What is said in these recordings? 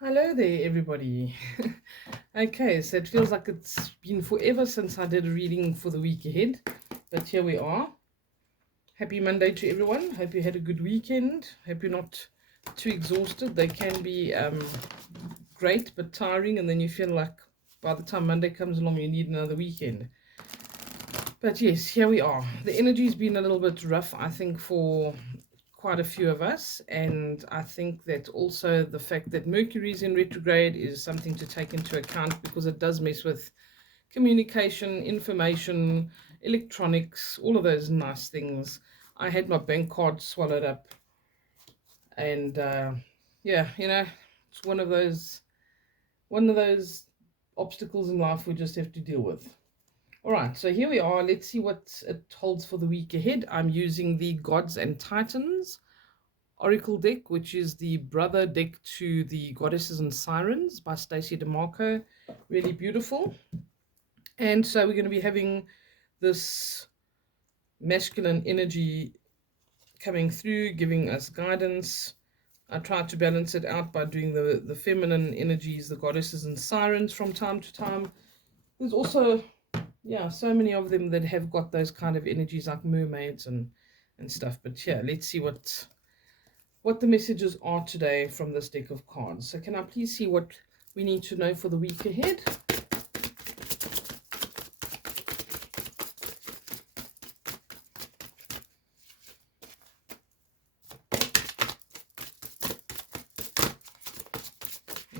Hello there, everybody. Okay, so it feels like it's been forever since I did a reading for the week ahead, but here we are. Happy Monday to everyone. Hope you had a good weekend. Hope you're not too exhausted. They can be great but tiring, and then you feel like by the time Monday comes along, you need another weekend. But yes, here we are. The energy's been a little bit rough, I think, for quite a few of us, and I think that also the fact that Mercury is in retrograde is something to take into account, because it does mess with communication, information, electronics, all of those nice things. I had my bank card swallowed up, and yeah, it's one of those obstacles in life we just have to deal with. All right, so here we are. Let's see what it holds for the week ahead. I'm using the Gods and Titans Oracle deck, which is the brother deck to the Goddesses and Sirens by Stacey DeMarco. Really beautiful. And so we're going to be having this masculine energy coming through, giving us guidance. I tried to balance it out by doing the feminine energies, the Goddesses and Sirens from time to time. There's also, yeah, so many of them that have got those kind of energies like mermaids and stuff. But yeah, let's see what the messages are today from this deck of cards. So can I please see what we need to know for the week ahead?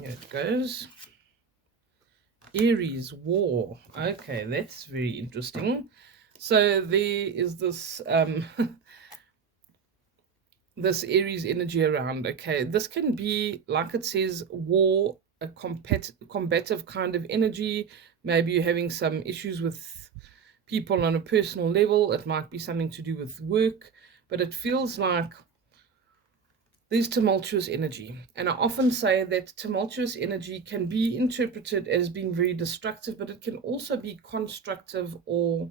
Here it goes. Aries, war. Okay, that's very interesting. So there is this this Aries energy around. Okay, this can be, like it says, war, a combative kind of energy. Maybe you're having some issues with people on a personal level. It might be something to do with work, but it feels like there's tumultuous energy. And I often say that tumultuous energy can be interpreted as being very destructive, but it can also be constructive or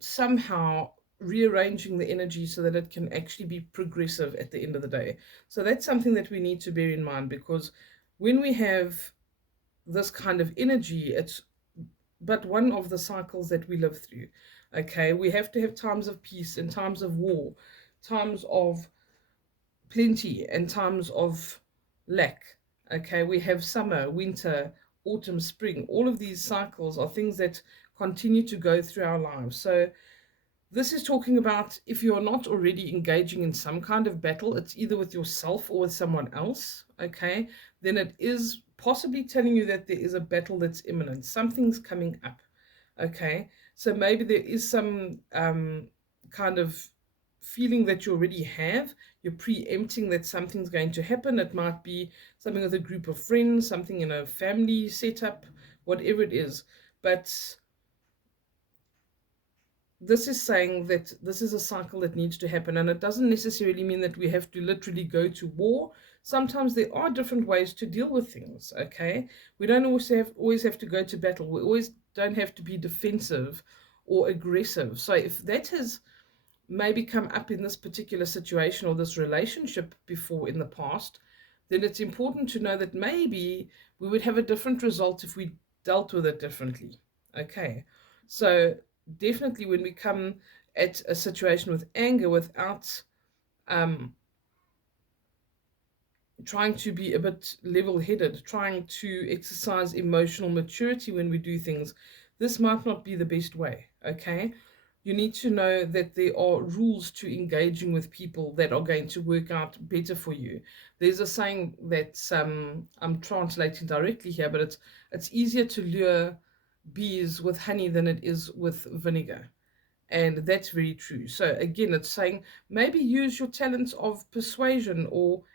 somehow rearranging the energy so that it can actually be progressive at the end of the day. So that's something that we need to bear in mind, because when we have this kind of energy, it's but one of the cycles that we live through. Okay, we have to have times of peace and times of war, times of plenty and times of lack. Okay, we have summer, winter, autumn, spring. All of these cycles are things that continue to go through our lives. So this is talking about, if you're not already engaging in some kind of battle, it's either with yourself or with someone else, okay, then it is possibly telling you that there is a battle that's imminent. Something's coming up, okay? So maybe there is some kind of feeling that you already have. You're preempting that something's going to happen. It might be something with a group of friends, something in a family setup, whatever it is. But this is saying that this is a cycle that needs to happen, and it doesn't necessarily mean that we have to literally go to war. Sometimes there are different ways to deal with things, okay? We don't always have to go to battle. We always don't have to be defensive or aggressive. So if that has maybe come up in this particular situation or this relationship before in the past, then it's important to know that maybe we would have a different result if we dealt with it differently, okay? So definitely when we come at a situation with anger without trying to be a bit level-headed, trying to exercise emotional maturity when we do things, this might not be the best way, okay? You need to know that there are rules to engaging with people that are going to work out better for you. There's a saying that I'm translating directly here, but it's easier to lure bees with honey than it is with vinegar. And that's very true. So again, it's saying maybe use your talents of persuasion,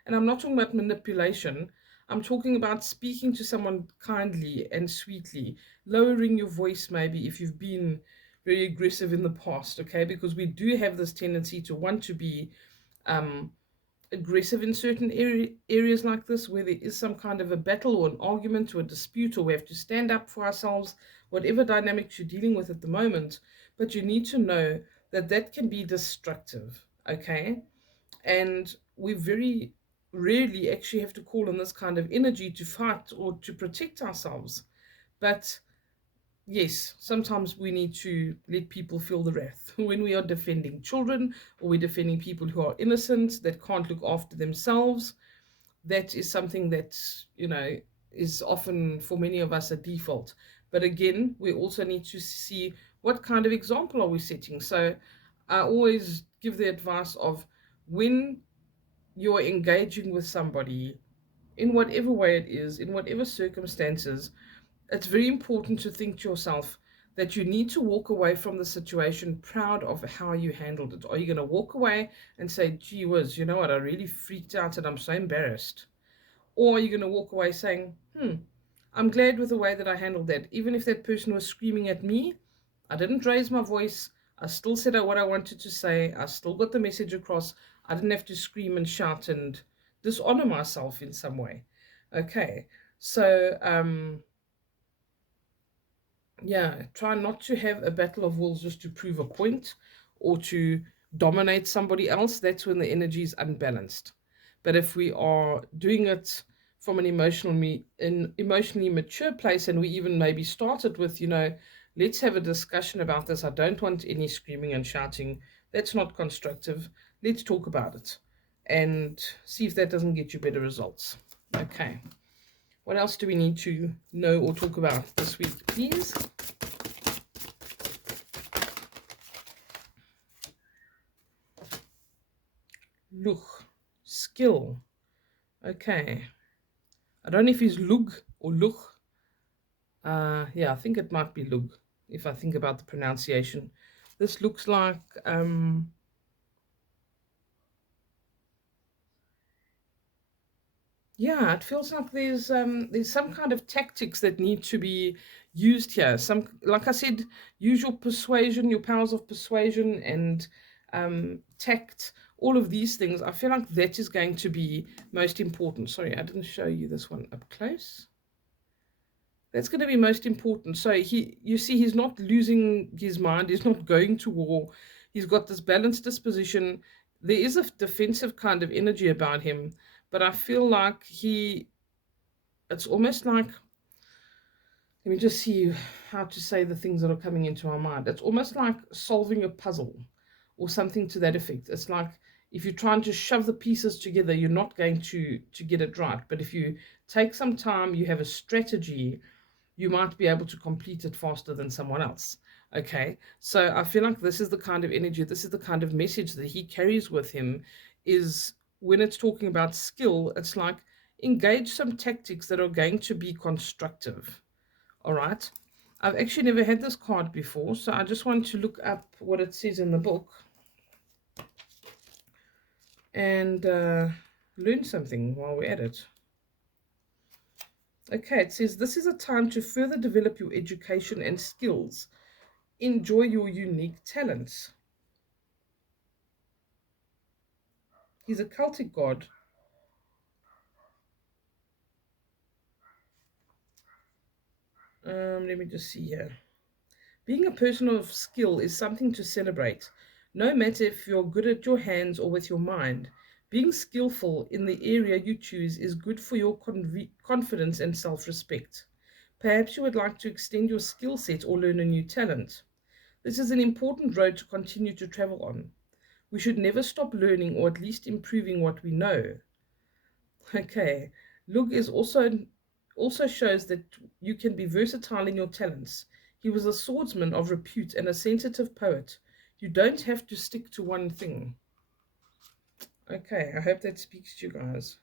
and I'm not talking about manipulation. I'm talking about speaking to someone kindly and sweetly, lowering your voice maybe if you've been very aggressive in the past, okay? Because we do have this tendency to want to be aggressive in certain areas like this, where there is some kind of a battle or an argument or a dispute, or we have to stand up for ourselves, whatever dynamics you're dealing with at the moment. But you need to know that that can be destructive, okay? And we're very rarely actually have to call on this kind of energy to fight or to protect ourselves. But yes, sometimes we need to let people feel the wrath when we are defending children, or we're defending people who are innocent, that can't look after themselves. That is something that, is often for many of us a default. But again, we also need to see what kind of example are we setting. So I always give the advice of, when you're engaging with somebody, in whatever way it is, in whatever circumstances, it's very important to think to yourself that you need to walk away from the situation proud of how you handled it. Are you going to walk away and say, gee whiz, you know what, I really freaked out and I'm so embarrassed? Or are you going to walk away saying, I'm glad with the way that I handled that. Even if that person was screaming at me, I didn't raise my voice. I still said what I wanted to say. I still got the message across. I didn't have to scream and shout and dishonor myself in some way. Okay, so yeah, try not to have a battle of wills just to prove a point or to dominate somebody else. That's when the energy is unbalanced. But if we are doing it from an emotionally mature place, and we even maybe started with, let's have a discussion about this. I don't want any screaming and shouting. That's not constructive. Let's talk about it and see if that doesn't get you better results. Okay. What else do we need to know or talk about this week, please? Lug, skill. Okay. I don't know if it's lug or lug. Yeah, I think it might be lug, if I think about the pronunciation. This looks like yeah, it feels like there's some kind of tactics that need to be used here. Some, like I said, use your persuasion, your powers of persuasion and tact, all of these things. I feel like that is going to be most important. Sorry, I didn't show you this one up close. That's going to be most important. So you see, he's not losing his mind. He's not going to war. He's got this balanced disposition. There is a defensive kind of energy about him, but I feel like it's almost like, let me just see how to say the things that are coming into our mind. It's almost like solving a puzzle or something to that effect. It's like, if you're trying to shove the pieces together, you're not going to get it right. But if you take some time, you have a strategy, you might be able to complete it faster than someone else. Okay, so I feel like this is the kind of energy, this is the kind of message that he carries with him, is when it's talking about skill, it's like, engage some tactics that are going to be constructive. All right, I've actually never had this card before, so I just want to look up what it says in the book and learn something while we're at it. Okay, it says, this is a time to further develop your education and skills. Enjoy your unique talents. He's a Celtic god. Let me just see here. Being a person of skill is something to celebrate, no matter if you're good at your hands or with your mind. Being skillful in the area you choose is good for your confidence and self-respect. Perhaps you would like to extend your skill set or learn a new talent. This is an important road to continue to travel on. We should never stop learning, or at least improving what we know. Okay, Lug is also shows that you can be versatile in your talents. He was a swordsman of repute and a sensitive poet. You don't have to stick to one thing. Okay, I hope that speaks to you guys.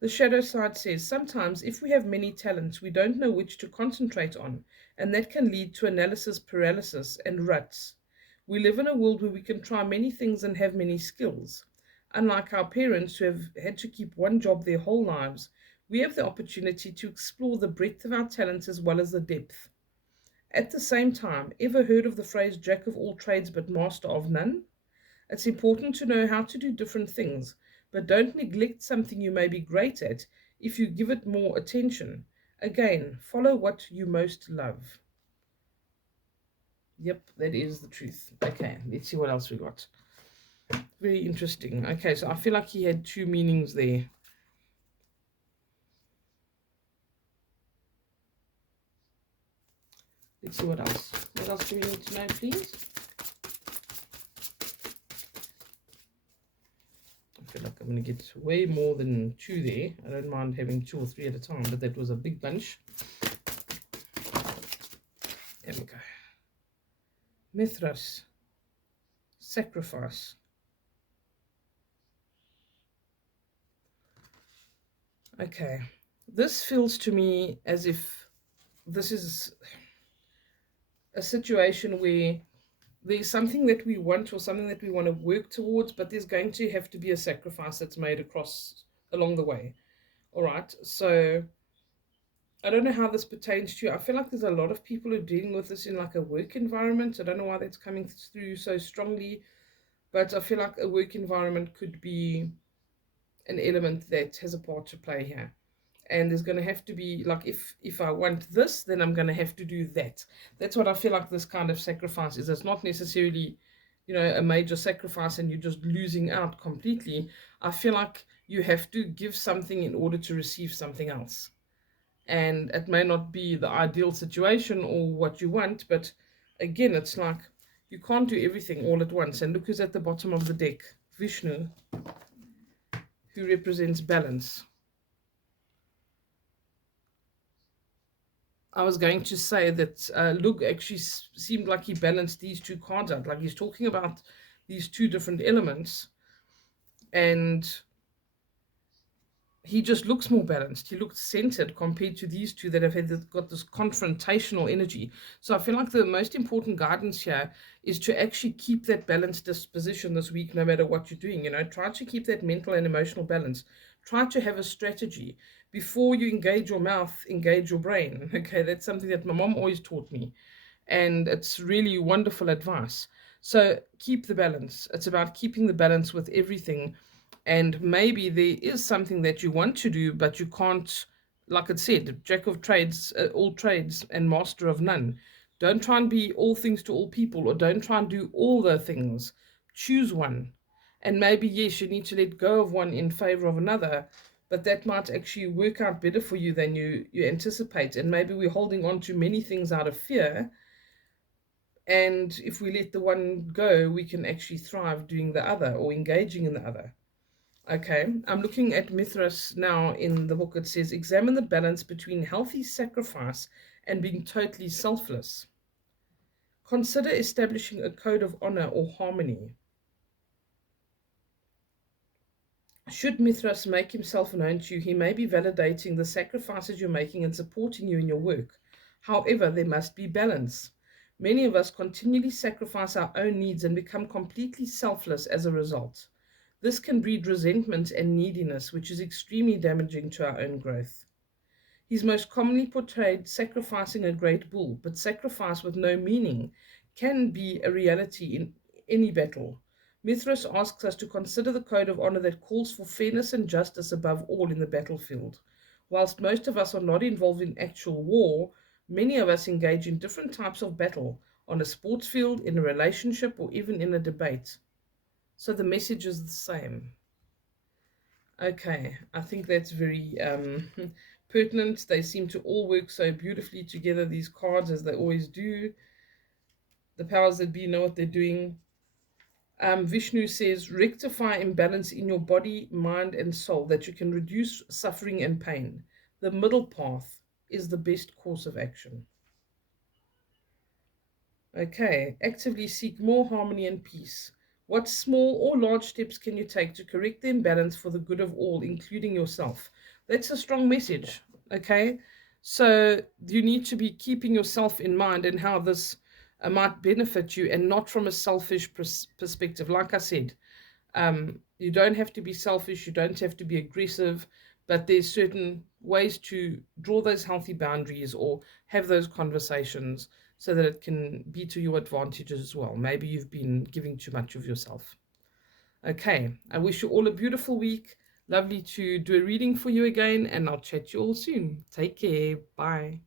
The shadow side says, sometimes if we have many talents, we don't know which to concentrate on, and that can lead to analysis paralysis and ruts. We live in a world where we can try many things and have many skills. Unlike our parents who have had to keep one job their whole lives, we have the opportunity to explore the breadth of our talents as well as the depth. At the same time, ever heard of the phrase jack of all trades but master of none? It's important to know how to do different things, but don't neglect something you may be great at if you give it more attention. Again, follow what you most love. Yep, that is the truth. Okay, let's see what else we got. Very interesting. Okay, so I feel like he had two meanings there. Let's see what else. What else do we need to know, please? I feel like I'm going to get way more than two there. I don't mind having 2 or 3 at a time, but that was a big bunch. There we go. Mithras. Sacrifice. Okay. This feels to me as if this is a situation where there's something that we want or something that we want to work towards, but there's going to have to be a sacrifice that's made along the way. All right. So I don't know how this pertains to you. I feel like there's a lot of people who are dealing with this in like a work environment. I don't know why that's coming through so strongly, but I feel like a work environment could be an element that has a part to play here. And there's going to have to be like, if I want this, then I'm going to have to do that. That's what I feel like this kind of sacrifice is. It's not necessarily, a major sacrifice and you're just losing out completely. I feel like you have to give something in order to receive something else. And it may not be the ideal situation or what you want, but again, it's like you can't do everything all at once. And look who's at the bottom of the deck: Vishnu, who represents balance. I was going to say that Lug actually seemed like he balanced these two cards out. Like he's talking about these two different elements, and he just looks more balanced. He looks centered compared to these two that got this confrontational energy. So I feel like the most important guidance here is to actually keep that balanced disposition this week, no matter what you're doing. Try to keep that mental and emotional balance. Try to have a strategy. Before you engage your mouth, engage your brain. Okay, that's something that my mom always taught me. And it's really wonderful advice. So keep the balance. It's about keeping the balance with everything. And maybe there is something that you want to do, but you can't, like it said, jack of trades, all trades, and master of none. Don't try and be all things to all people, or don't try and do all the things. Choose one. And maybe, yes, you need to let go of one in favor of another, but that might actually work out better for you than you anticipate. And maybe we're holding on to many things out of fear. And if we let the one go, we can actually thrive doing the other or engaging in the other. Okay, I'm looking at Mithras now in the book. It says, examine the balance between healthy sacrifice and being totally selfless. Consider establishing a code of honor or harmony. Should Mithras make himself known to you, he may be validating the sacrifices you're making and supporting you in your work. However, there must be balance. Many of us continually sacrifice our own needs and become completely selfless as a result. This can breed resentment and neediness, which is extremely damaging to our own growth. He's most commonly portrayed sacrificing a great bull, but sacrifice with no meaning can be a reality in any battle. Mithras asks us to consider the code of honor that calls for fairness and justice above all in the battlefield. Whilst most of us are not involved in actual war, many of us engage in different types of battle on a sports field, in a relationship, or even in a debate. So the message is the same. Okay, I think that's very pertinent. They seem to all work so beautifully together, these cards, as they always do. The powers that be know what they're doing. Vishnu says, rectify imbalance in your body, mind, and soul, that you can reduce suffering and pain. The middle path is the best course of action. Okay, actively seek more harmony and peace. What small or large steps can you take to correct the imbalance for the good of all, including yourself? That's a strong message, okay? So you need to be keeping yourself in mind and how this might benefit you, and not from a selfish perspective. Like I said, you don't have to be selfish, you don't have to be aggressive, but there's certain ways to draw those healthy boundaries or have those conversations so that it can be to your advantage as well. Maybe you've been giving too much of yourself. Okay, I wish you all a beautiful week. Lovely to do a reading for you again, and I'll chat to you all soon. Take care. Bye.